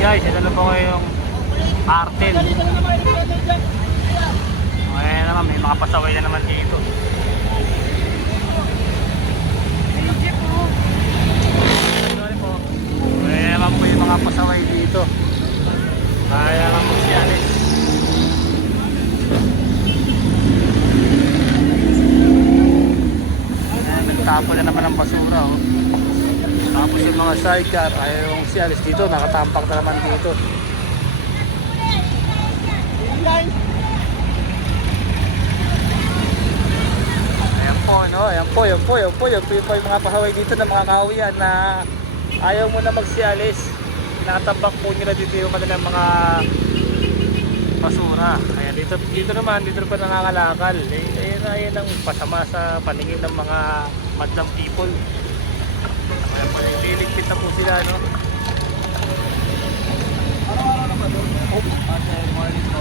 guys, ito na po yung Arten. Ayan naman, may mga pasaway na naman dito. Ayan naman po yung mga pasaway dito. Kaya naman po si Alex. Ayan, nagtapo na naman ang basura, oh. Tapos yung mga sidecar, ay yung si Alex dito, nakatampak na naman dito. Ayan po, no? Ayan po yung mga pasaway dito ng mga kahawian na ayaw mo na magsialis. Nakatambak po nila dito yung kanilang mga basura. Kaya dito naman pa nangangalakal. Ayun ang pasama sa paningin ng mga madlang people. Kaya po nililigpit na po sila, no? Araw-araw na ba doon? Morning po.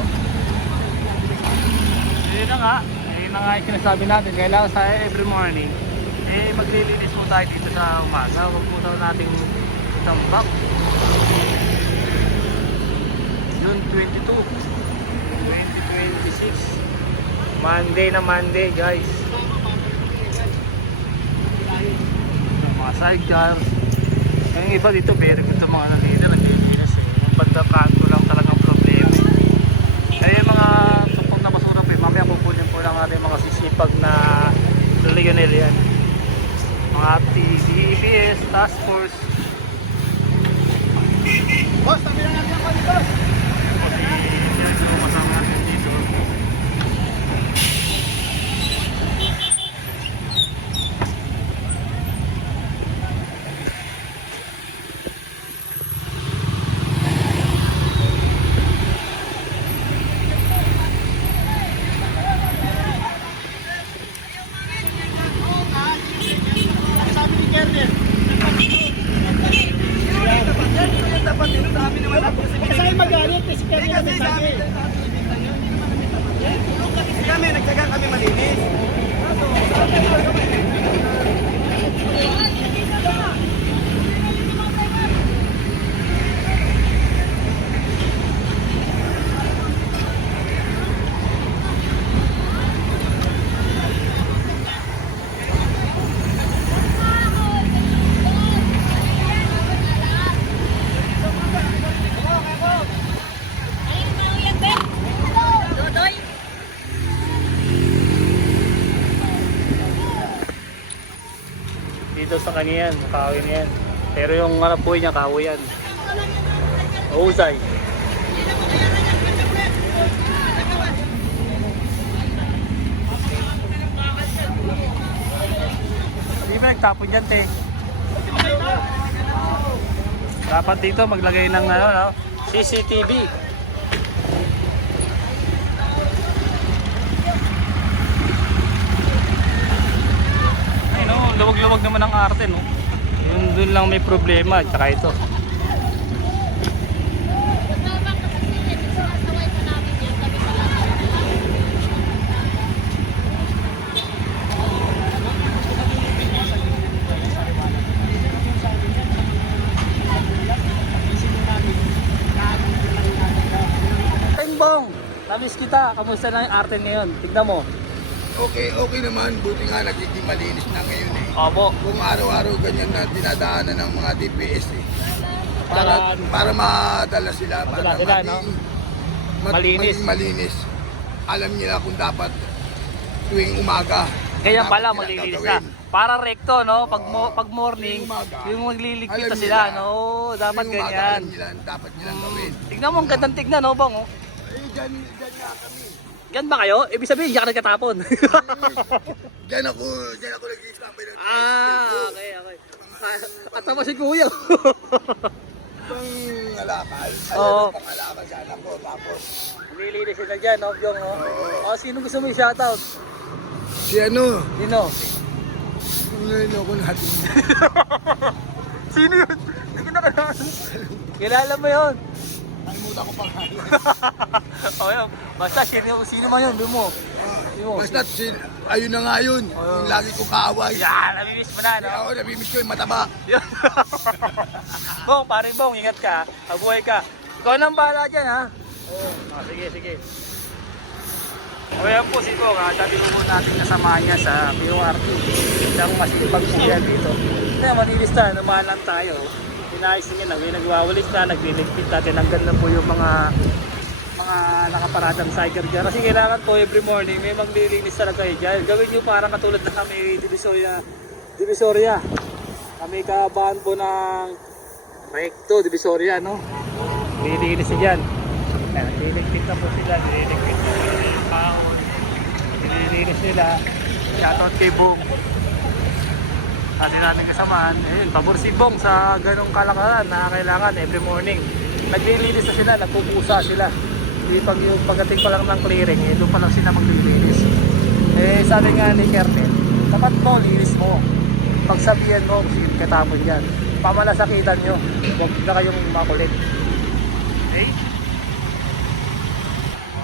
Yun na nga yung sinasabi natin. Kailangan sa every morning maglilinis po tayo dito sa umaga. Huwag po daw nating tambak. June 22 2026 Monday guys. Mga sidecar. Yung iba dito very good sa mga nalina. Naglilinis eh. Yung bandang kanto lang talagang problema eh. Ay mga supong na basura po eh. Mamaya kukunin po lang natin mga sisipag na legionel yan. Mga TDPS, Task Force. Boss, tabi lang natin ako dito. Yan, so kasama natin dito. Sabi ni Kernel. Sa'yo magalit, si Kernel na sabi. Kami, nagsaga kami malinis. Dito sa kanya yan, kahoy na yan. Pero yung harapoy niya, kahoy yan. Husay. Hindi ba nagtapon dyan, te? Dapat dito maglagay ng CCTV. Luwag-luwag naman ang arte, no? Yun dun lang may problema, tsaka ito. Tengbong! Namiss kita, kamusta na yung arte ngayon? Tignan mo. Okay naman. Buti nga nagiging malinis na ngayon eh. Opo. Kung araw-araw ganyan na dinadaanan ng mga DPS eh. Para madala sila. Madala sila, no? Malinis. Maging malinis. Alam nila kung dapat tuwing umaga. Kaya dapat pala nilang malilinis gagawin. na. Para rekto, no? Pag morning, yung magliligpit na Alam sila, nila. no? Dapat Tuwing umaga, ganyan. alam nila, dapat nilang gawin. Tignan mo, ang gandang tignan, no, bang? Oh. Eh, dyan nga kami. Gan ba kayo? Ibig sabihin, diyan ka nagkatapon. Dyan ako nag-i-stambay ng Okay. At tama si Kuya. pang alakal. Oo. Pang alakal sana ko. Tapos, Nililinis sila dyan, no? Yung, sino gusto mo i-shoutout? si ano? Sino? Niloko natin. Sino yun? Hindi ko na kilala mo yun. nakalimutan ko pangalan. O yun, basta sino man yun, doon mo. Sino? Basta, ayun na nga yun. Yung lagi ko kaaway. Yan, namimiss mo na, no? Ako, nabimiss ko yung mataba. Yun. Bong, paring Bong, ingat ka. Mabuhay ka. Ikaw nang bahala dyan, ha? Oo. Sige. O yan po si Bong, ha? Dati po natin kasama niya sa PORT. Isang masipag po yan dito. Kaya manilis na, numanan tayo. Inayos niya na, may nagwawalis na, nagliligpit na, tinanggal na po yung mga nakaparadang cycle dyan. Kasi kailangan po every morning may maglilinis talaga kayo dyan. Gawin nyo parang katulad na kami Divisoria. Kami kabahan po ng Recto, Divisoria, no? Lilinis siya dyan. Liligpit na po sila, liligpit na po yung kahon. Lilinis nila. Shoutout kay Bong. Kasi namin kasamaan, pabor si Bong sa ganong kalakaran na kailangan every morning. Naglilinis na sila, nagpupusa sila. Hindi pagdating pa lang ng clearing, doon pa lang sila maglilinis. Sabi nga ni Kernel, dapat mo, linis mo. Pagsabihan mo, sige, katapon yan. Pamalasakitan nyo, huwag na kayong makulit. Okay?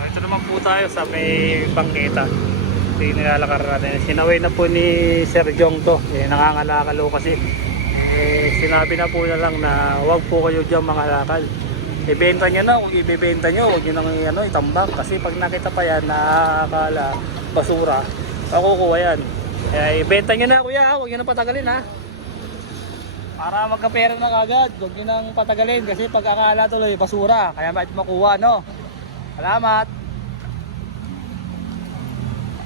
Ito naman po tayo sa may bangketa. Ito yung nilalakar natin. Sinaway na po ni Sir Jong to. Nangangalakalo kasi. Sinabi na po na lang na huwag po kayo dyan mangalakal. Ibenta nyo na, kung ibibenta nyo, huwag nyo nang itambak. Kasi pag nakita pa yan, nakakala basura, makukuha yan. Kaya ibenta nyo na kuya, huwag nyo nang patagalin ha. Para magkapera na kagad, huwag nyo nang patagalin. Kasi pag akala tuloy, basura, kaya mait makuha, no? Salamat!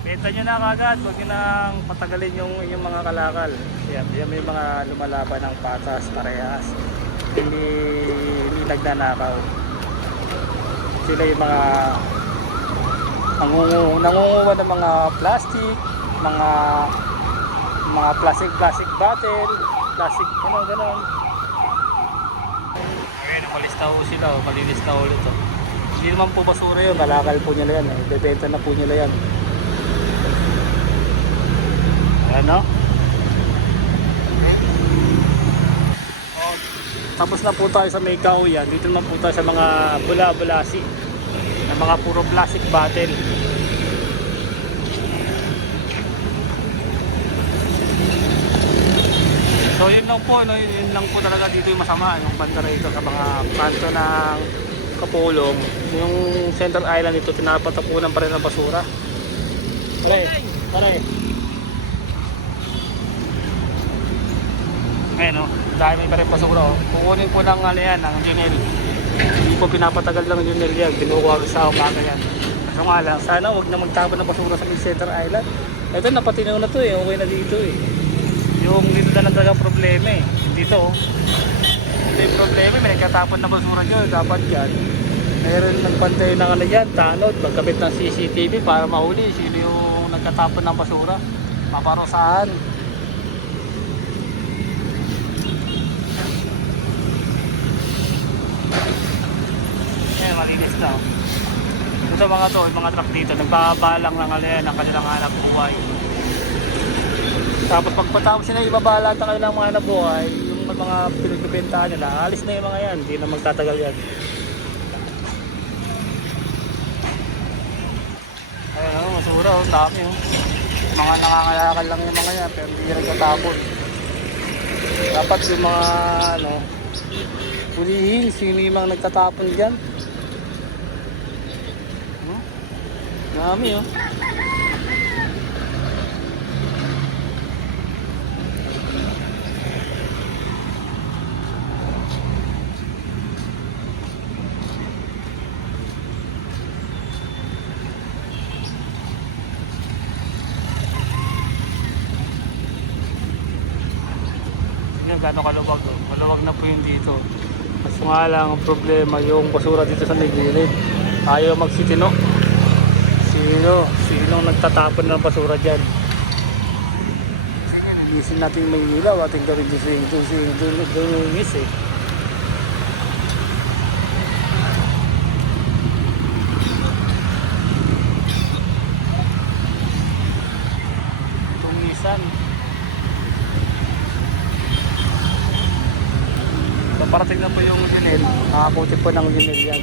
Benta nyo na kagad, huwag nyo nang patagalin yung mga kalakal. Yan may mga lumalaban ng patas, parehas. Hindi nagnanakaw. Sila yung mga nangunguha ng mga plastic, mga plastic bottle, plastic ganon. Ayun, nakalista ho sila, kalinis na ulit to. Hindi naman po basura yun, kalakal po nila yan, bebenta na po nila yan. Ayan no? Tapos na po tayo sa may Kauyan. Dito naman po tayo sa mga bula-bulasi na mga puro plastic bottle. So yun lang po, no? Yun lang po talaga dito yung masama, yung banda rito sa mga kanto ng Kapulong. Yung Center Island ito, tinapatapunan pa rin ng basura. Pare. Ayan o, dahil may pa rin basura o. Kukunin po ng ng Junel. Hindi po pinapatagal lang Junel yan. Binukuha sa umaga yan. So nga lang, sana huwag na magtapon ng basura sa Center Island. Ito, napatinaw na to eh. Okay na dito eh. Yung dito na lang talagang problema eh. Dito oh. Ito yung problema, may nagkatapon na basura nyo. Dapat yan. Meron nagpantay na dyan, tanod. Magkabit ng CCTV para mahuli sino yung nagkatapon ng basura. Paparosahan. Malinis na oh. Ito mga truck dito nagbabalang ng ng kanilang hanap buhay. Tapos pagpatapos sila ibabala ang kanilang mga hanap buhay, yung mga pinagbibentahan nila, alis na yung mga yan, hindi na magtatagal yan. Ayan o, masura o, dami o. Mga nangangalakal lang yung mga yan, pero hindi nagtatapon. Dapat yung mga hulihin, sino yung mga nagtatapon dyan. Dami oh. Tingnan gaano kaluwag oh. Maluwag na po yung dito. Mas nga lang ang problema yung basura dito sa may gilid. Ayaw magsitino. Sinong nagtatapon ng basura dyan? Sige, nagisin natin may ilaw ating gawin doon yung ngis eh. Itong Nissan. Parating na po yung linil. Nakaputi po ng linil yan.